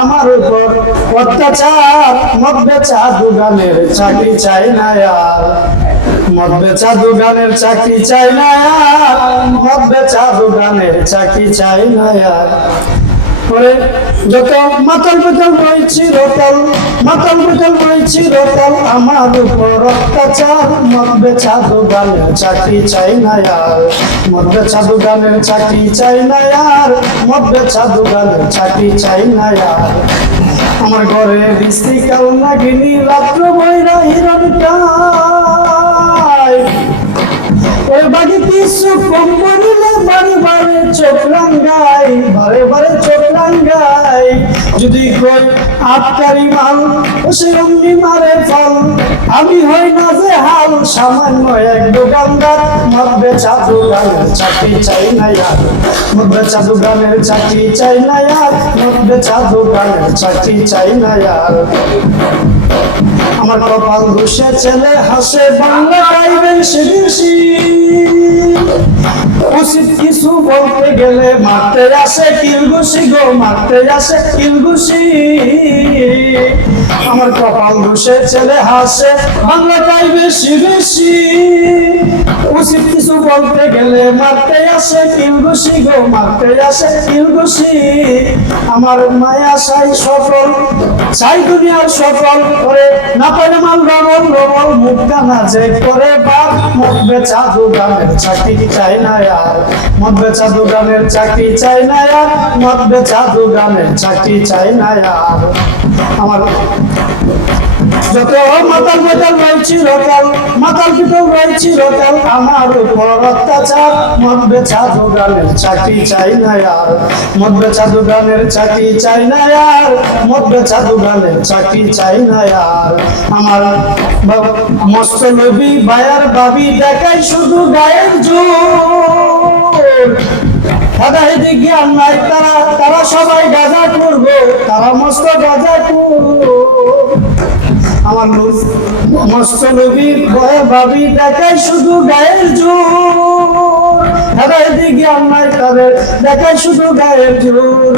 আমার উপর অত্যাচার। মধ্যে চা দোকানের চাকরি চাই না আর। মদ চা দোকানের চাকরি চাই না আর। মদ চা দোকানের চাকরি চাই না আর। পরে যত মাতাল বেতাল রয়েছি রতাল মাতাল বেতাল রয়েছি রতাল আমার উপর অত্যাচার মদ বেচা দোকানের চাকরি চাই না আর। মদ বেচা দোকানের চাকরি চাই না আর। মদ বেচা দোকানের চাকরি চাই না আর। আমার ঘরে বৃষ্টি কাল নাগিনি, রাত্র বৈরা হিরণ কায় ওই বাড়ি কিছু কম করিলে বারে বারে চোখ রাঙ্গাই বারে বারে যদি কই আটকারি মাল ও সে অমনি মারে ফল। আমি হই না যে হাল, সামান্য এক দোকানদার। মদ বেচা দোকানের চাকরি চাই না ইয়ার মদ বেচা দোকানের চাকরি চাই না ইয়ার মদ বেচা দোকানের চাকরি চাই না ইয়ার আমার কপাল ঘুষে ছেলে হাসে, বাংলা গাইবেন সে গেলে মারতে আসে কিলগুসি গো মারতে আসে কিলগুসি আমার কপাল ঘুষে, ছেলে হাসে, বাংলা তাই বেশি বেশি। উচিত কিছু বলতে গেলে মারতে আসে কিলগুশি গো, মারতে আসে কিলগুশি আমার মায়া সাই সফল, চাই দুনিয়ার সফল করে না পারে মাল রমল রমল মুখ কানা যে করে বাপ মদ বেচা দোকানের চাকরি চাই না আর মদ বেচা দোকানের চাকরি চাই না আর মদ বেচা দোকানের চাকরি চাই না আর। আমার যত মাতাল মাতাল আমার অত্যাচার মদ চাই না আর মদ চাই না আর চাই না আর। আমার মস্ত নবী, বায়ার বাবি দেখাই শুধু গায়ের জোর। জ্ঞান নাই তারা তারা সবাই গাজা করব, তারা মস্ত গাজা করব। লোক মস্ত নবীর ভয়ে ভাবি দেখায় শুধু গায়ের জোর। দাদাই দিকে আমার তাদের দেখায় শুধু গায়ের জোর।